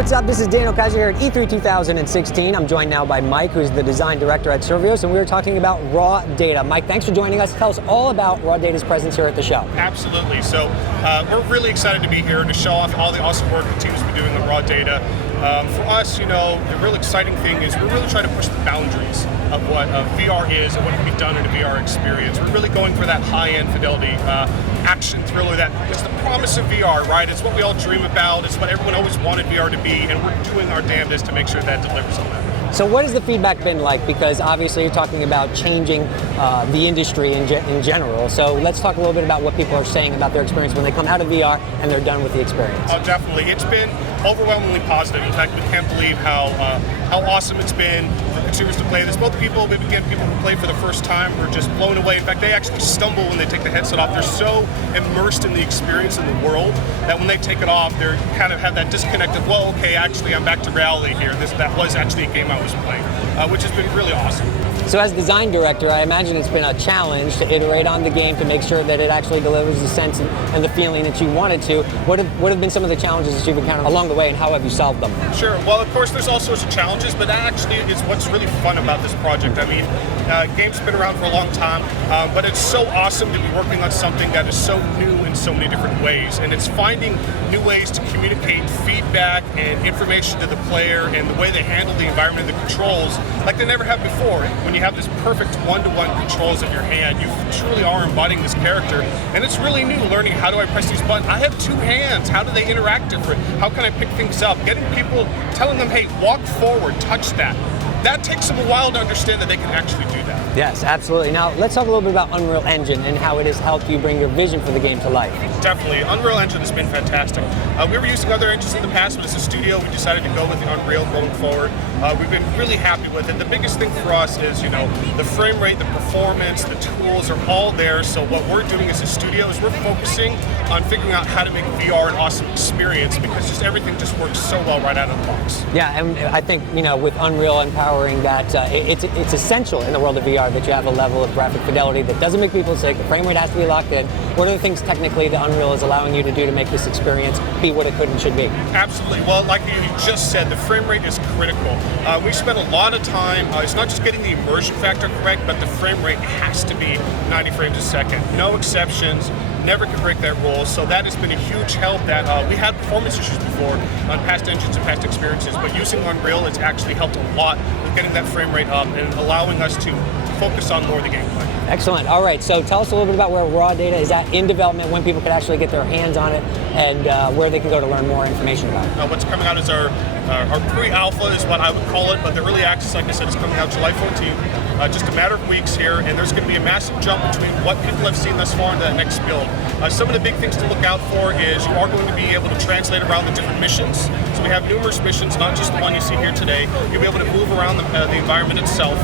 what's up? This is Kayser here at E3 2016. I'm joined now by Mike, who's the design director at Survios, and we were talking about raw data. Mike, thanks for joining us. Tell us all about raw data's presence here at the show. Absolutely. So we're really excited to be here to show off all the awesome work the team's been doing on raw data. For us, the real exciting thing is we're really trying to push the boundaries of what VR is and what can be done in a VR experience. We're really going for that high-end fidelity action thriller that is the promise of VR, right? It's what we all dream about. It's what everyone always wanted VR to be, and we're doing our damnedest to make sure that delivers on that. So what has the feedback been like? Because obviously you're talking about changing the industry in general. So let's talk a little bit about what people are saying about their experience when they come out of VR and they're done with the experience. Oh, definitely. It's been overwhelmingly positive. In fact, we can't believe how awesome it's been for consumers to play this. Both people who play for the first time were just blown away. In fact, they actually stumble when they take the headset off. They're so immersed in the experience in the world that when they take it off, they kind of have that disconnect of, well, okay, actually I'm back to reality here. That was actually a game I was playing, which has been really awesome. So as design director, I imagine it's been a challenge to iterate on the game to make sure that it actually delivers the sense and the feeling that you wanted to. What have been some of the challenges that you've encountered along the way, and how have you solved them? Sure. Well, of course, there's all sorts of challenges, but that actually is what's really fun about this project. I mean, games have been around for a long time, but it's so awesome to be working on something that is so new in so many different ways, and it's finding new ways to communicate feedback and information to the player and the way they handle the environment and the controls like they never have before. When you have this perfect one-to-one controls of your hand, you truly are embodying this character, and it's really new learning how do I press these buttons. I have two hands. How do they interact different? How can I pick things up? Getting people, telling them, hey, walk forward, touch that. That takes them a while to understand that they can actually do that. Yes, absolutely. Now, let's talk a little bit about Unreal Engine and how it has helped you bring your vision for the game to life. Definitely. Unreal Engine has been fantastic. We were using other engines in the past, but as a studio, we decided to go with the Unreal going forward. We've been really happy with it. The biggest thing for us is, the frame rate, the performance, the tools are all there. So what we're doing as a studio is we're focusing on figuring out how to make VR an awesome experience, because just everything just works so well right out of the box. Yeah, and I think, with Unreal empowering that, it's essential in the world of VR that you have a level of graphic fidelity that doesn't make people sick. The frame rate has to be locked in. What are the things technically that Unreal is allowing you to do to make this experience be what it could and should be? Absolutely. Well, like you just said, the frame rate is critical. We spent a lot of time, it's not just getting the immersion factor correct, but the frame rate has to be 90 frames a second. No exceptions. Never can break that rule, so that has been a huge help. That we had performance issues before on past engines and past experiences, but using Unreal, it's actually helped a lot with getting that frame rate up and allowing us to focus on more of the gameplay. Excellent. All right, so tell us a little bit about where raw data is at in development, when people can actually get their hands on it, and where they can go to learn more information about it. What's coming out is our pre-alpha is what I would call it, but the early access, like I said, is coming out July 14th. Just a matter of weeks here, and there's going to be a massive jump between what people have seen thus far and the next build. Some of the big things to look out for is you are going to be able to translate around the different missions. So we have numerous missions, not just the one you see here today. You'll be able to move around the environment itself.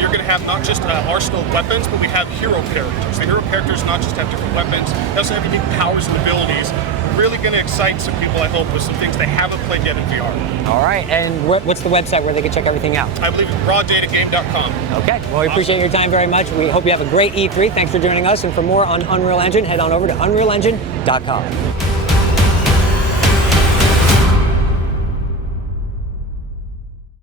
You're going to have not just an arsenal of weapons, but we have hero characters. The hero characters not just have different weapons, they also have unique powers and abilities. Really going to excite some people, I hope, with some things they haven't played yet in VR. All right, and what's the website where they can check everything out? I believe it's rawdatagame.com. Okay, well, we appreciate your time very much. We hope you have a great E3. Thanks for joining us, and for more on Unreal Engine, head on over to unrealengine.com.